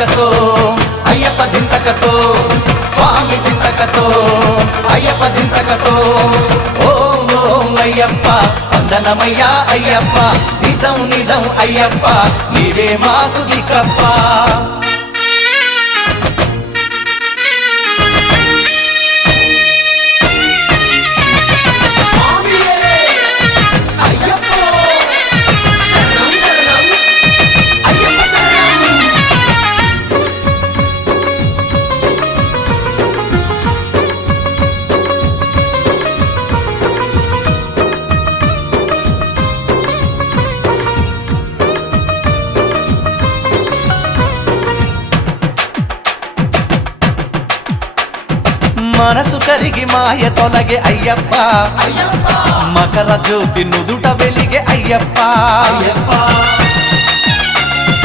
దింతకతో అయ్యప్ప దింతకతో స్వామి దింతకతో అయ్యప్ప దింతకతో ఓం ఓం అయ్యప్ప వందనమయ్యా అయ్యప్ప నిజం నిజం అయ్యప్ప నీవే మాకు దిక్కప్ప మనసు కరిగి మాయ తొలగే అయ్యప్ప మకర జ్యోతి నుదుట వెలిగే అయ్యప్ప